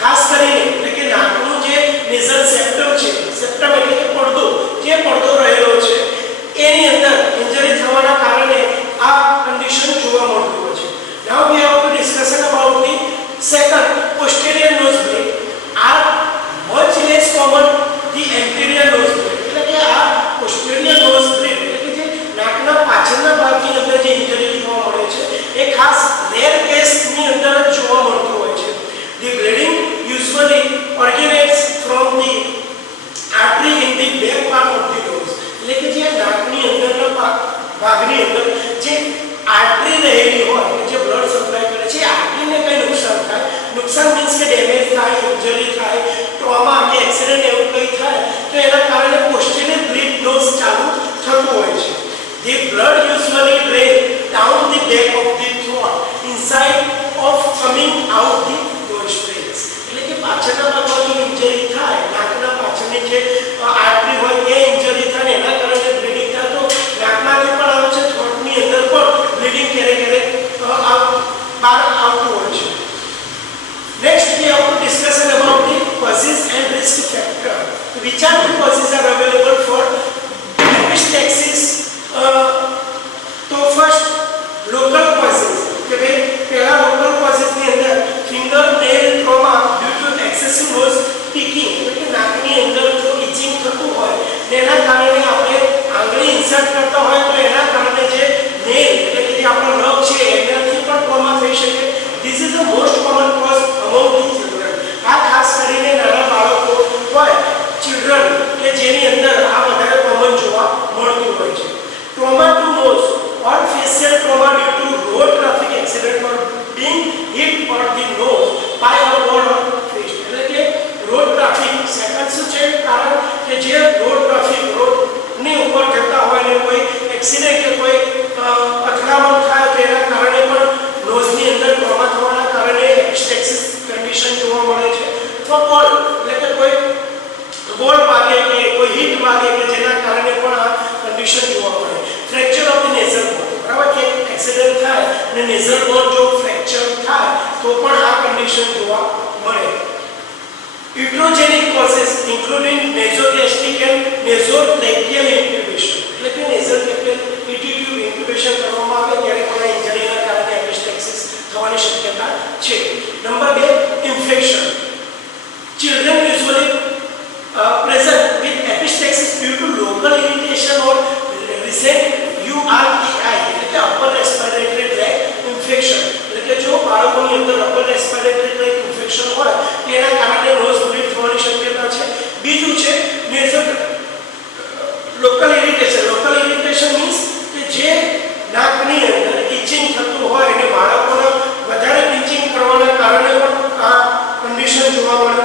ખાસ કરીને એટલે કે નાકનું જે નેઝલ સેપ્ટમ છે, સેપ્ટમ એટલે કે પડદો, જે પડદો રહેલો છે એની અંદર ઇન્જરી થવાના કારણે આ કન્ડિશન જોવા મળતી હોય છે. Now we have to discussion about the second posterior nosebleed. Are much less common the anterior nosebleed. એટલે કે આ પોસ્ટેરિયર નોઝબ્લેડ એટલે કે જે નાકના પાછળના ભાગની અંદર જે ઇન્જરી જોવા મળે છે એ ખાસ રેર કેસની અંદર જ જોવા મળતું હોય છે. The bleeding usually originates from the artery in the back part of the nose. એટલે કે જે નાકની અંદરના ભાગની અંદર જે આર્ટરી રહેલી હોય જે બ્લડ સપ્લાય કરે છે, આર્ટરીને કઈ નુકસાન થાય, નુકસાન મીન્સ કે ડેમેજ થાય, ઇન્જરી થાય, ટ્રોમા કે એક્સિડન્ટ એવું કંઈ થાય તો એના કારણે પોસ્ટેરિયર બ્લીડ નોઝ ચાલુ થતું હોય છે. The blood usually drain down the back of the throat inside of coming out the nostrils. એટલે કે પાછળના ભાગમાં જો ઇન્જરી થાય, નાકના પાછળની જે આર્ટરી હોય એ ઇન્જરી થાય એના કારણે બ્લીડિંગ થાય તો નાકમાંથી પણ આવે છે, થ્રોટની અંદર પણ બ્લીડિંગ ક્યારેક બહાર આવતું હોય છે. Next we have to discussion about the causes and risk factor. Which are the causes are available for epistaxis? तो फर्स्ट लोकल कॉजेस કે ભાઈ પહેલા લોકલ કોઝિસ ની અંદર finger nail trauma due to excessive nose picking એટલે કે નાકની અંદર જો ઇચિંગ થતું હોય તેના કારણે આપણે આંગળી ઇન્સર્ટ કરતા હોય તો એના કારણે જે નેલ એટલે કે જે આપણો નખ છે એનાથી પણ ટ્રોમા થઈ શકે. This is the most common cause among the children. આ ખાસ કરીને નાના બાળકો હોય ચિલ્ડ્રન કે જેની અંદર આ વધારે કોમન જોવા મળતું હોય છે. Trauma to nose or facial trauma due to road traffic accident or being hit on the nose by a board or fish. એટલે કે રોડ ટ્રાફિક સેકન્ડ શું છે કારણ કે જે રોડ ટ્રાફિક રોડની ઉપર જતા હોય ને કોઈ એક્સિડન્ટ કે કોઈ અથડામણ થાય તેના કારણે પણ નોઝની અંદર ટ્રોમા થવાના કારણે એપિસ્ટેક્સિસ કન્ડિશન જોવા મળે છે. અથવા બોલ એટલે કે કોઈ બોલ વાગે કે કોઈ હિટ વાગે કે જેના કારણે પણ આ કન્ડિશન જોવા મળે. ફ્રેક્ચર ઓફ ધ નેઝલ બોન, બરાબર કે એક્સિડન્ટ થાય અને નેઝલ બોન જો ફ્રેક્ચર થાય તો પણ આ કન્ડિશન જોવા મળે. ઇટ્રોજેનિક કોઝિસ ઇન્ક્લુડિંગ નેઝોગેસ્ટ્રિક એન્ડ નેઝોટ્રેકિયલ ઇન્ટ્યુબેશન. એટલે કે નેઝોટ્રેકિયલ ઇન્ટ્યુબ ઇન્ટ્યુબેશન કરવામાં આવે ત્યારે પણ ઇન્જરીના કારણે એપિસ્ટેક્સિસ થવાની શક્યતા છે. Number 2 infection. Children usually present with epistaxis due to local irritation or recent URTI એટલે કે upper respiratory tract infection. એટલે કે જો બાળકોની અંદર upper respiratory tract infection હોય તેના કારણે નોઝ બ્લીડ થવાની શક્યતા છે. બીજું છે nasal local irritation. local irritation means કે જે નાકની અંદર ઇચિંગ થતું હોય અને બાળકોને વધારે ઇચિંગ કરવાના કારણે પણ આ કન્ડિશન જોવા મળે.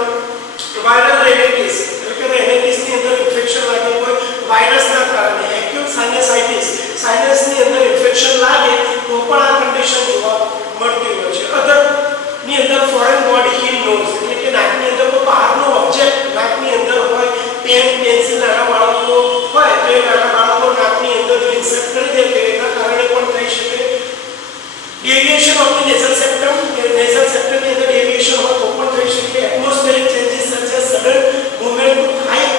વાયરલ રેનાઇટિસ એટલે કે રેનાઇટિસની અંદર ઇન્ફેક્શન લાગે કોઈ વાયરસના કારણે, એક્યુટ સાઇનસાઇટિસ સાઇનસની અંદર ઇન્ફેક્શન લાગે તો પણ આ કન્ડિશન જોવા મળતી હોય છે. અધરની અંદર ફોરેન બોડી ઇન નોઝ એટલે કે નાકની અંદર કોઈ બહારનો ઓબ્જેક્ટ નાકની અંદર હોય, પેન પેન્સિલ નાના બાળકો હોય તો એ નાના બાળકો નાકની અંદર ઇન્સર્ટ કરી દે તો એના કારણે પણ થઈ શકે. Deviation of the nasal septum, nasal સેપ્ટમની અંદર ડેવિએશન હોય તો પણ થઈ શકે. Atmospheric changes such as sudden movement to high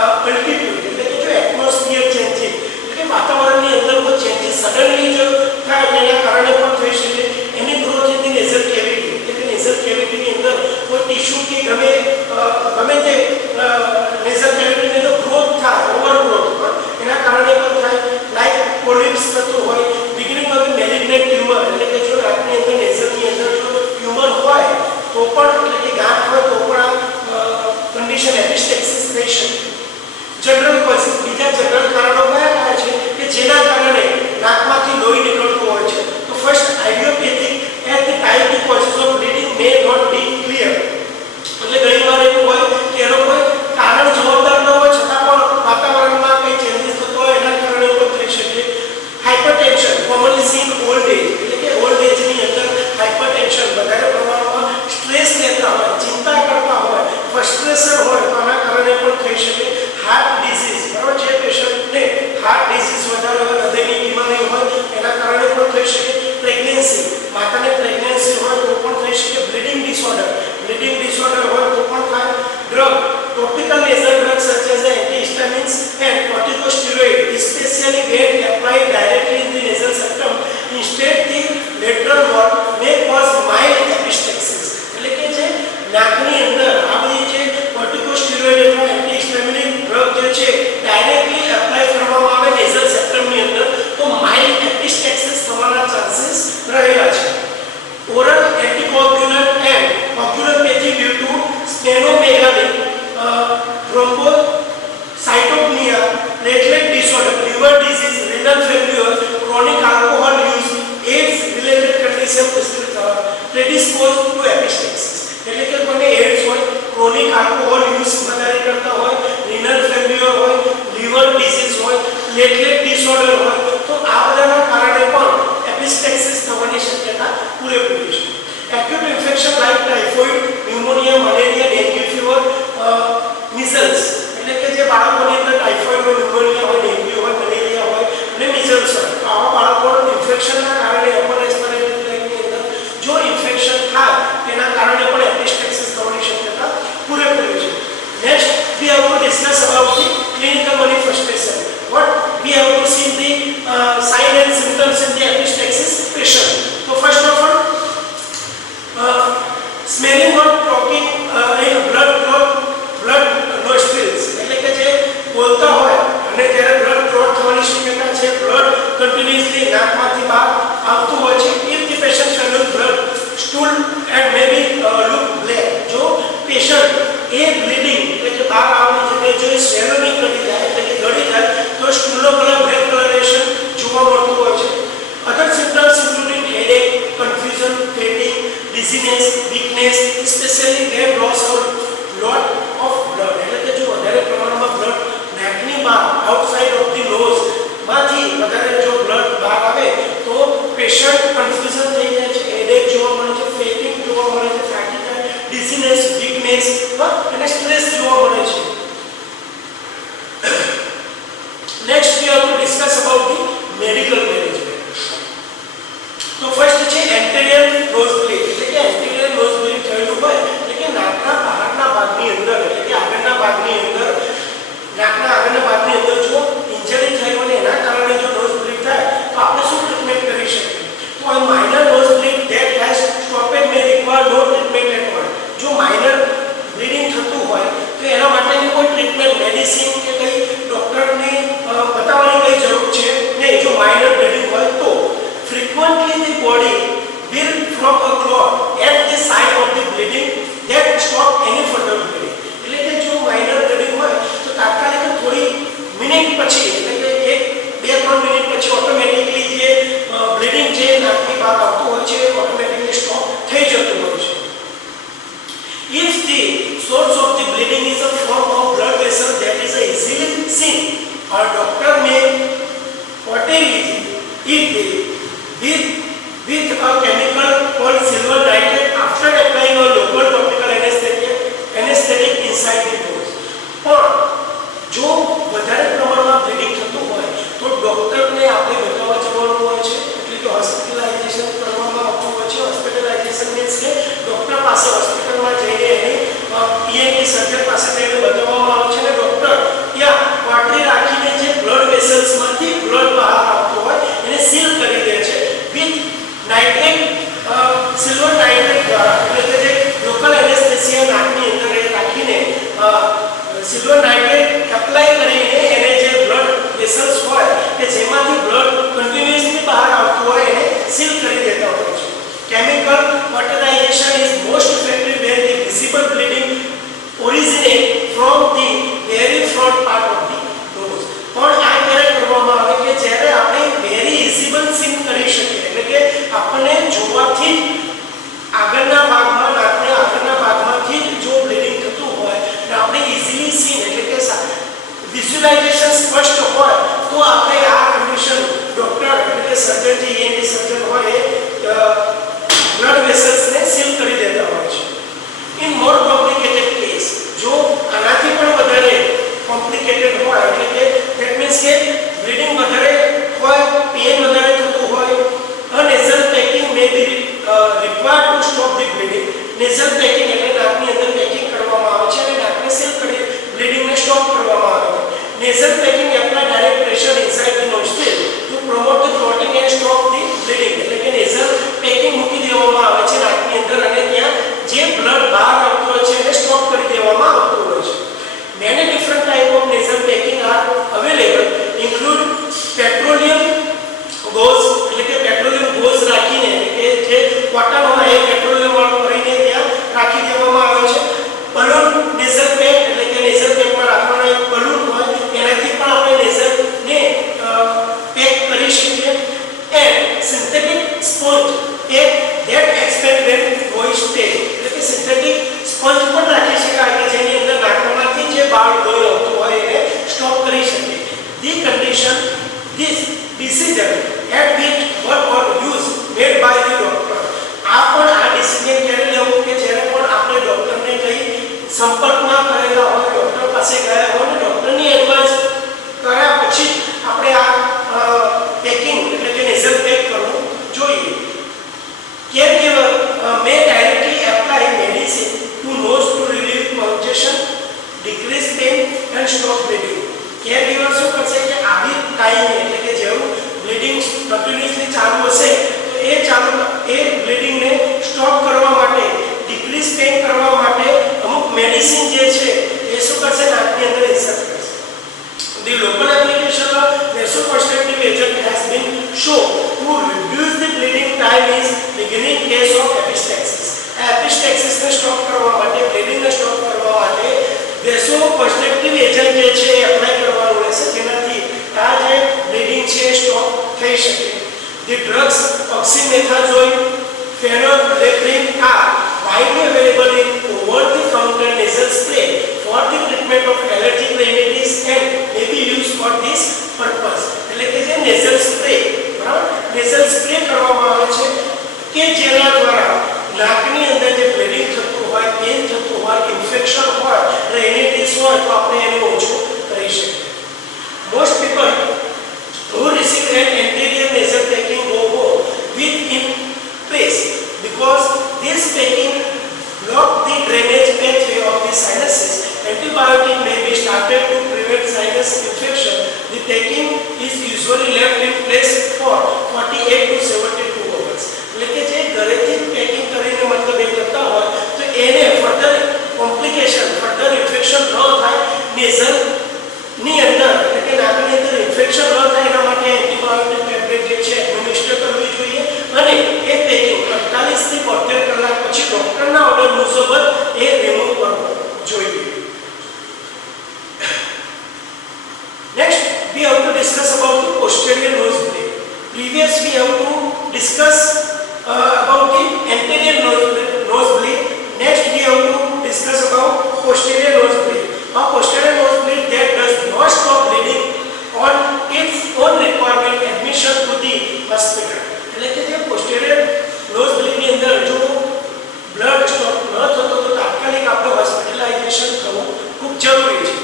altitude એટલે કે જો એટમોસ્ફિયર ચેન્જીસ એટલે કે વાતાવરણની અંદર કોઈ ચેન્જીસ સડનલી જો થાય તેના કારણે પણ થઈ શકે. Any growth in the nasal cavity એટલે કે નેઝલ કેવિટીની અંદર કોઈ ટિશ્યુ કે ગમે તે નેઝલ કેવિટીની અંદર ગ્રોથ થાય, ઓવરગ્રોથ એના કારણે પણ થાય. લાઈક પોલિપ્સ થતું હોય, બિગિનિંગ ઓફ મેલિગ્નન્ટ ટ્યુમર એટલે કે જો નાકની અંદર નેઝલની અંદર જો ટ્યુમર હોય તો પણ એટલે કે ગાંઠ હોય તો પણ આ કન્ડિશન એપિસ્ટેક્સિસ થઈ શકે. જનરલ કોઝિસ, બીજા જનરલ કારણો કયા છે કે જેના કારણે નાકમાંથી લોહી નીકળતું હોય છે? તો first idiopathic at the time the causes of bleeding may not be clear. એટલે ઘણીવાર એવું હોય કે વીકનેસ અને સ્ટ્રેસ જોવા મળે છે. Next we have to discuss about the medical management. તો ફર્સ્ટ છે એન્ટેરિયર નોઝ બ્લીડ, એટલે કે એન્ટેરિયર નોઝ બ્લીડ થયેલું હોય એટલે કે નાકના બહારના ભાગની અંદર એટલે કે આગળના ભાગની અંદર નાકના આગળના ભાગની અંદર જો ઇન્જરી થઈ હોય એના કારણે જો નોઝ બ્લીડ થાય તો આપણે શું ટ્રીટમેન્ટ કરી શકીએ? તો આ minor nose bleed that has stoppage may require no treatment at all. જો માઇનર બ્લીડિંગ થતું હોય તો એના માટેની કોઈ ટ્રીટમેન્ટ મેડિસિન કે કઈ ડોક્ટરને બતાવવાની કઈ જરૂર છે નહીં. જો માઇનર બ્લીડિંગ હોય તો frequently the body will from a clot at the site of the bleeding that stop any further bleeding. એટલે કે જો માઇનર બ્લીડિંગ હોય તો તાત્કાલિક થોડી મિનિટ પછી એટલે કે 1-2-3 મિનિટ પછી ઓટોમેટિકલી જે બ્લીડિંગ છે નાકની બહાર આવતું હોય છે ઓટોમેટિકલી સ્ટોપ થઈ જતું હોય છે. If the source of the bleeding is a form of blood vessel that is easily seen, our doctor may cauterize it with a chemical called silver nitrate after applying a local topical anesthetic inside the nose. પણ જો વધારે પ્રમાણમાં bleeding થતું હોય તો ડોક્ટરને આપણે બતાવવા જવાનું હોય છે એટલે કે હોસ્પિટલાઇઝેશન કરવામાં આવતું હોય છે. હોસ્પિટલાઇઝેશન મીન્સ કે ડોક્ટર પાસે હોસ્પિટલમાં જઈને એને ઈએનટી સર્જન પાસે જઈને બતાવવામાં આવે છે અને ડોક્ટર ત્યાં ક્વાટરી રાખીને જે બ્લડ વેસલ્સમાંથી બ્લડ બહાર આવતું હોય એને સીલ કરી દે છે વિથ નાઇટ્રેટ સિલ્વર નાઇટ્રેટ દ્વારા. એટલે કે જે લોકલ એનેસ્થેસિયા નાકની અંદર રાખીને સિલ્વર નાઇટ્રેટ એપ્લાય કરીને એને જે બ્લડ વેસલ્સ હોય કે જેમાંથી બ્લડ કન્ટિન્યુઅસલી બહાર આવતું હોય એને સીલ કરી દેતા હોય છે. Chemical cauterization is most effective where the visible bleeding originate from the very front part of the nose. પણ આ ક્યારે કરવામાં આવે કે જ્યારે આપણે વેરી વિઝિબલ સીન કરી શકીએ એટલે કે આપણને જોવાથી આગળના ભાગમાં નાકના આગળના ભાગમાંથી જો બ્લીડિંગ થતું હોય અને આપણે ઇઝીલી સીન એટલે કે વિઝ્યુલાઇઝેશન સ્પષ્ટ હોય તો આપણે આ કન્ડિશન ડોક્ટર એટલે કે સર્જન જે ઈએનટી સર્જન હોય blood vessels ને સીલ કરી દેતા હોય છે. In more complicated case જો આનાથી પણ વધારે કોમ્પ્લિકેટેડ હોય એટલે કે that means કે બ્લીડિંગ વધારે હોય પેન વધારે થતું હોય nasal packing may be required to stop the bleeding. nasal packing એટલે નાકની અંદર પેકિંગ કરવામાં આવે છે અને નાકને સીલ કરી બ્લીડિંગને સ્ટોપ કરવામાં આવે છે. nasal packing apply direct pressure inside the nostril to promote the clotting and stop the bleeding. એટલે કે nasal packing મૂકી દેવામાં આવે છે નાકની અંદર અને ત્યાં જે બ્લડ બહાર આવતું હોય છે એને સ્ટોપ કરી દેવામાં આવતું હોય છે. Many different type of nasal packing are available include petroleum gauze એટલે કે પેટ્રોલિયમ ગોઝ રાખીને કે જે કોટન હોય એ પેટ્રોલિયમ વાળું કરીને ત્યાં રાખી દેવામાં આવે છે. બલૂન nasal pack એટલે કે nasal pack માં રાખવાનો એક બલૂન હોય એનાથી પણ આપણે nasal ને પેક કરી શકીએ. And synthetic sponge that expand when voice stage એટલે કે સિન્થેટિક સ્પંજ પણ રાખી શકાય કે જેની અંદર નાકમાંથી જે બહાર લોહી આવતું હોય એને સ્ટોપ કરી શકે. The condition this decision at which what or use made by the doctor. આ પણ આ ડિસિઝન ક્યારે લેવું કે જ્યારે પણ આપણે ડોક્ટરને કઈ સંપર્કમાં કરેલા હોય ડોક્ટર પાસે ગયા હોય અને ડોક્ટરની એડવાઇસ કર્યા પછી આપણે આ પેકિંગ એટલે કે નેઝલ પેક કરવું જોઈએ. Caregiver may directly apply medicine to nose to relieve congestion, decrease pain and stop bleeding. Caregiver શું કરશે કે આવી ટાઈમે એટલે કે જેવું બ્લીડિંગ કન્ટિન્યુઅસલી ચાલુ હશે તો એ બ્લીડિંગને સ્ટોપ કરવા માટે ડિક્રીઝ પેન કરવા માટે અમુક મેડિસિન જે છે એ શું કરશે નાકની અંદર ઇન્સર્ટ કરશે. The local application of vasoconstrictive agent has been shown to reduce the bleeding time is beginning case of epistaxis. Epistaxis ને સ્ટોપ કરવા માટે બ્લીડિંગને સ્ટોપ કરવા માટે vasoconstrictive agent જે છે એ એપ્લાય કરવાનું રહેશે જેનાથી આ જે બ્લીડિંગ છે સ્ટોપ થઈ શકે. The drugs oxymetazoline, phenylephrine are widely available in over-the-counter nasal spray for the treatment of allergic rhinitis and may be used for this purpose. એટલે કે જે nasal spray બરાબર nasal spray કરવામાં આવે છે કે જેના દ્વારા નાકની અંદર જે બ્લીડિંગ થતું હોય પેન થતું હોય ઇન્ફેક્શન ન થાય, નેઝલ ની અંદર એટલે કે નાકની અંદર ઇન્ફેક્શન ન થાય એના માટે એન્ટીબાયોટિક ટેબ્લેટ જે છે એડમિનિસ્ટર કરવી જોઈએ અને એ પેકિંગ 48 થી 72 કલાક પછી ડોક્ટરના ઓર્ડર મુજબ એ રિમૂવ કરવું જોઈએ. Next we have to discuss about the posterior nose blade. Previous we have to discuss about the anterior nose blade. Next we have to discuss about posterior nose blade. A posterior nose blade that does not stop bleeding on its own requirement admission to the hospital. એટલે કે જે posterior nose blade ની અંદર જો blood stop ન થતો તો તાત્કાલિક આપણે હોસ્પિટલાઇઝેશન થવું ખૂબ જરૂરી છે.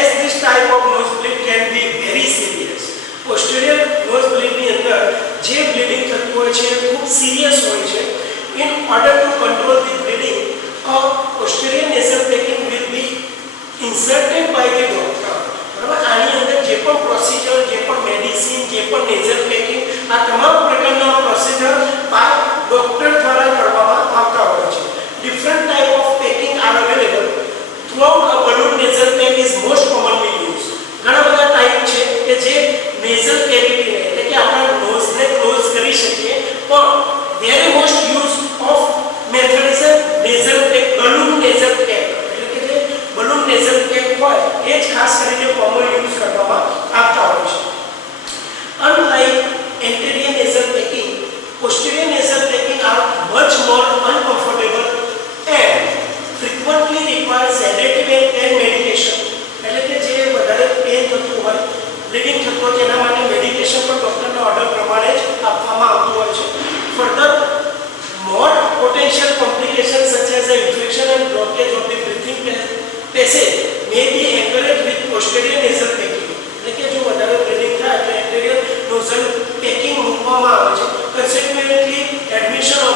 As this type of nosebleed can be very serious. Posterior nosebleed ની અંદર જે બ્લીડિંગ થતું હોય છે ખૂબ સિરિયસ હોય છે. In order to control the bleeding, a posterior nasal packing will be inserted by the doctor. બરાબર, આની અંદર જે પણ પ્રોસિજર, જે પણ મેડિસિન, જે પણ nasal packing આ તમામ પ્રકારના પ્રોસિજર ડોક્ટર દ્વારા કરવામાં આવતા હોય છે. Different type of packing are available. Throughout a balloon nasal pack is most commonly used. ઘણા બધા ટાઈપ છે કે જે nasal cavity ને એટલે કે આપણા નોઝ ને ક્લોઝ કરી શકીએ, પણ very most use of method is a nasal pack, balloon nasal pack. એટલે કે જે balloon nasal pack હોય એ જ ખાસ કરીને કોમન યુઝ કરવામાં આવતા હોય છે. Unlike anterior nasal packing, posterior nasal packing are much more uncomfortable and frequently require sedative and medication. એટલે કે જે વધારે પેન થતું હોય, બ્લીડિંગ થતું હોય તેના માટે મેડિકેશન પણ ડોક્ટરના ઓર્ડર પ્રમાણે જ આપવામાં આવતું હોય છે. Further more potential complications such as infection and blockage of the breathing passage may be encouraged with posterior nasal packing. એટલે કે જો વધારે બ્લીડિંગ થાય તો anterior nasal packing મૂકવામાં આવે છે. Consequently admission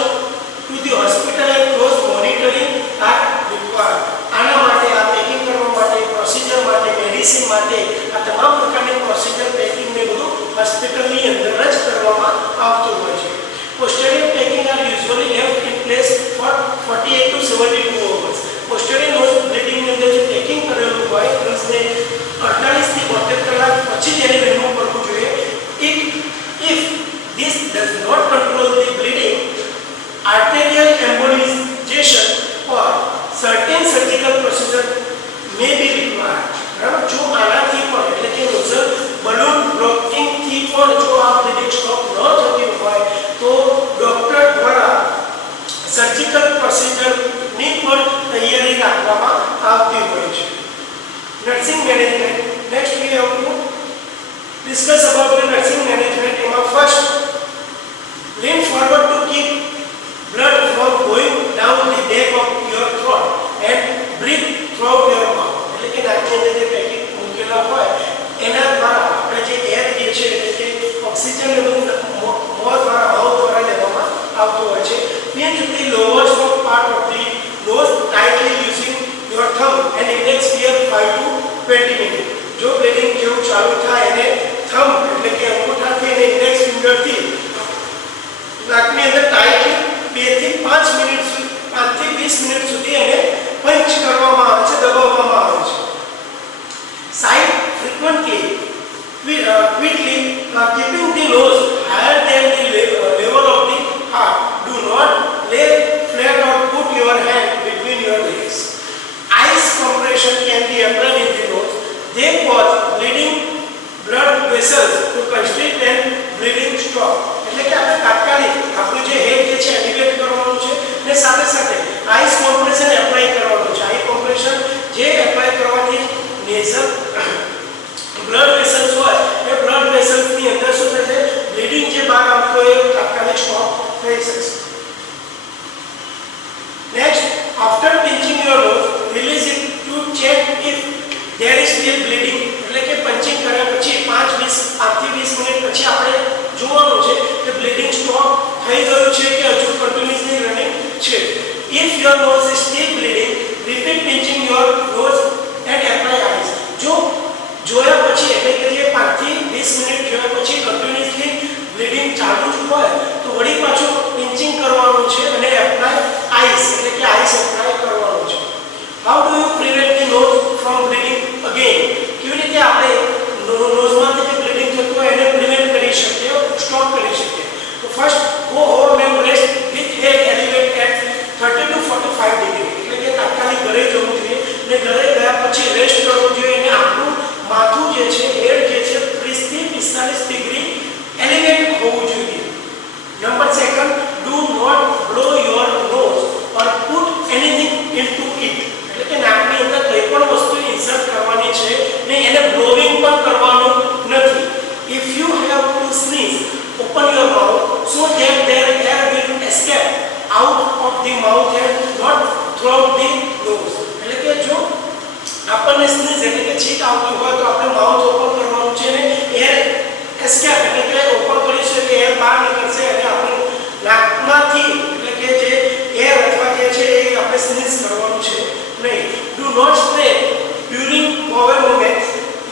to the hospital and close monitoring are required. આના માટે આ પેકિંગ કરવા માટે, પ્રોસિજર માટે, મેડિસિન માટે આ તમામ પ્રકારની પ્રોસિજર પેકિંગ ને બધું હોસ્પિટલની અંદર જ કરવામાં આવતું હોય છે. Posterior packing are usually left in place for 48 to 72 hours. Posterior nose bleeding ની અંદર જે પેકિંગ કરેલું હોય નસને 48 થી 72 કલાક પછી જ એને રિમૂવ કરવું જોઈએ. If this does not control the bleeding, arterial embolization or certain surgical procedure may be required. બરાબર, જો આનાથી પણ એટલે કે નોઝલ બલૂન બ્લોકિંગ થી પણ જો આ બ્લીડિંગ સ્ટોપ ન થતી હોય તો ડોક્ટર દ્વારા સર્જિકલ પ્રોસિજર ની પણ તૈયારી રાખવામાં આવતી હોય છે. Nursing management. Next we have to discuss about the nursing management. એમાં first, lean forward to keep blood from going down the back of your throat and breathe through your mouth. એટલે કે નાકની અંદર જે પેકિંગ મૂકેલા હોય એના દ્વારા આપણે જે એર જે છે એટલે કે ઓક્સિજન લેવલ મોં દ્વારા માઉથ દ્વારા લેવામાં આવતું હોય છે. Pinch the lower part of the nose tightly using your thumb and index finger 5 to 20 minutes. જો બ્લીડિંગ જેવું ચાલુ થાય એને થંબ એટલે કે અંગૂઠાથી અને ઇન્ડેક્સ ફિંગરથી નાકની અંદર ટાઈટલી 2 થી 5 મિનિટ સુધી 5 થી 20 મિનિટ સુધી એને પંચ કરવામાં આવે છે, દબાવવામાં આવે છે. Sigh frequently, quickly, keeping the nose higher than the level of the heart. Do not lay flat or put your hand between your legs. Ice compression can be applied in the nose. They cause bleeding blood vessels to constrict and bleeding stop. એટલે કે આપણે તાત્કાલિક આપણું જે હેડ જે છે elevate કરવાનું છે ને સાથે સાથે આઈસ કોમ્પ્રેશન એપ્લાય કરવાનું છે. આઈ કોમ્પ્રેશન જે એપ્લાય કરવાથી નેઝલ બ્લડ વેસલ્સ હોય એ બ્લડ વેસલ્સ ની અંદર શું થશે, બ્લીડિંગ જે બહાર આવતો એ તાત્કાલિક સ્ટોપ થઈ શકશે. Next, after pinching your nose, release it to check if there is still bleeding. એટલે કે પંચિંગ કર્યા પછી 5 થી 20 મિનિટ પછી આપણે જોવાનું છે કે બ્લીડિંગ સ્ટોપ થઈ ગયું છે કે હજુ કન્ટિન્યુઅસલી રનિંગ છે. If your nose is still bleeding, repeat pinching your nose and apply ice. જો જોયા પછી એટલે કે જે 5 થી 20 મિનિટ જોયા પછી કન્ટિન્યુઅસલી બ્લીડિંગ ચાલુ જ હોય તો વળી પાછું પિંચિંગ કરવાનું છે અને એપ્લાય આઈસ એટલે કે આઈસ એપ્લાય કરવાનું છે. How do you prevent the nose again કેવી રીતે આપણે નોઝમાંથી જે બ્લીડિંગ થતું હોય એને પ્રિવેન્ટ કરી શકીએ, સ્ટોપ કરી શકીએ. તો first go home and rest with head elevate at 30 to 45 degree, એટલે કે તાત્કાલિક ઘરે જવું જોઈએ ને ઘરે ગયા પછી રેસ્ટ કરવું જોઈએ અને આપણું માથું જે છે હેડ જે છે 30 થી 45 ડિગ્રી એલિવેટ હોવું જોઈએ. Number second, do not blow your nose or put anything into it, એટલે કે નાકની અંદર કોઈ પણ વસ્તુ ઇન્સર્ટ કરવાની છે ને એને બ્લોવિંગ પણ કરવાનું નથી. If you have to sneeze open your mouth so that there air will escape out of the mouth and not throat the nose, એટલે કે જો આપણને સ્નીઝ એટલે કે છીંક આવતી હોય તો આપણે માઉથ ઓપન કરવાનું છે ને એર એસ્કેપ એટલે કે ઓપન કરીશું એટલે એર બહાર નીકળશે અને આપણું નાકમાંથી એટલે કે જે એર અથવા જે છે એ આપણે સ્નીઝ કરવાનું છે નહીં. Do not spray during bowel moment,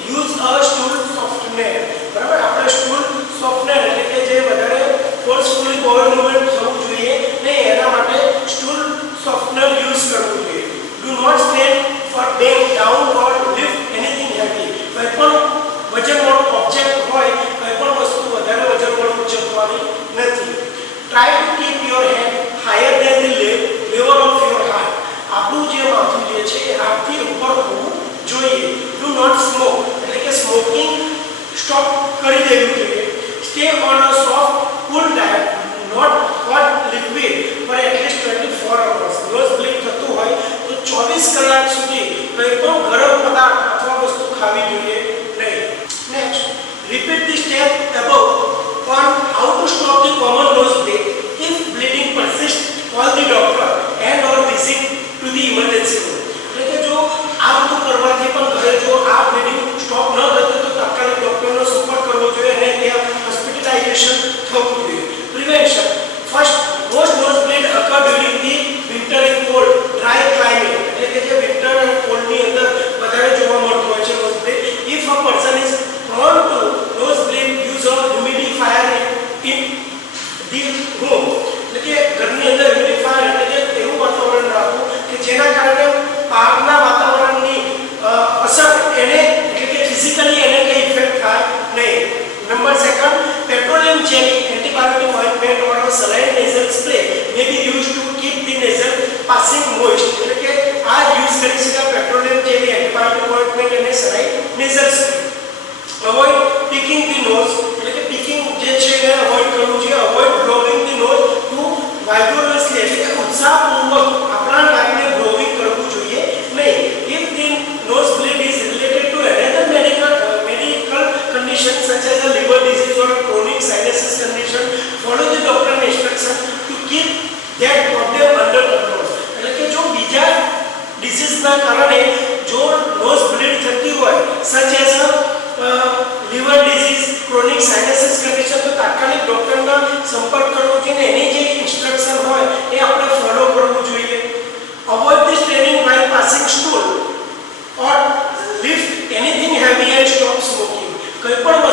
use a stool softener, બરાબર. આપણે સ્ટૂલ સોફ્ટનર એટલે કે જે વધારે ફોર્સફુલી બોવેલ મોમેન્ટ થવું જોઈએ ને એના માટે સ્ટૂલ સોફ્ટનર યુઝ કરવું જોઈએ. Do not stand for back down or lift anything heavy, કોઈ પણ વજનવાળું ઓબ્જેક્ટ હોય કોઈ પણ વસ્તુ વધારે વજનવાળું ઉચકવાની નથી. Try to keep your head higher than the level of your heart, આપણું જે માથું જે છે એ હાથથી ઉપર હોવું જોઈએ. ડુ નોટ સ્મોક, એટલે કે સ્મોકિંગ સ્ટોપ કરી દેવું જોઈએ. Stay on a soft cool diet, not hot liquid for at least 24 hours, રોજ બ્લીડ થતું હોય તો 24 કલાક સુધી કોઈ પણ ગરમ પદાર્થ અથવા વસ્તુ ખાવી જોઈએ નહીં. Next, repeat the step above on how to stop the common nose bleed. If bleeding persists, call the doctor and or visit to the emergency room, એટલે કે જો આ બધું કરવાથી પણ ઘરે જો આ બ્લીડિંગ સ્ટોપ ન થતું તો તાત્કાલિક ડોક્ટરનો સંપર્ક કરવો જોઈએ અને ત્યાં હોસ્પિટલાઇઝેશન થવું જોઈએ. Prevention, first, most nose bleed occur during the winter and cold dry climate, એટલે કે જે વિન્ટર અને કોલ્ડની અંદર વધારે જોવા મળતું હોય છે nose bleed. If a person is prone to nose bleed, use a humidifier in the room, એટલે કે ઘરની અંદર humidifier એટલે કે એવું વાતાવરણ રાખવું કે જેના કારણે બહારના વાતાવરણની અસર એને એટલે કે ફિઝિકલી એને કંઈ ઇફેક્ટ થાય નહીં. Number second, petroleum jelly antibiotic ointment or a saline nasal spray may be used to keep the nasal passing moist, એટલે કે આ યુઝ કરી શકાય પેટ્રોલિયમ જેલી, antibiotic ointment અને saline nasal spray. Avoid picking the nose, એટલે કે picking જે છે એને અવોઇડ કરવું જોઈએ. Avoid blowing the nose to vibrorously, એટલે કે ઉત્સાહપૂર્વક આપણા નાકને બ્લોવિંગ કરવું જોઈએ નહીં. If the nose bleed is related to another medical condition such as a liver disease or a chronic sinuses condition, follow the doctor's instruction to keep that problem under control, એટલે કે જો બીજા ડિસીઝના કારણે જો nose bleed થતી હોય such as a liver disease, chronic sinuses condition, તો તાત્કાલિક ડોક્ટરનો સંપર્ક કરવો જોઈએ. એની જે ઇન્સ્ટ્રક્શન હોય એ આપણે ફોલો કરવું જોઈએ. Avoid the straining while passing stool or lift anything heavy and stop smoking, કોઈ પણ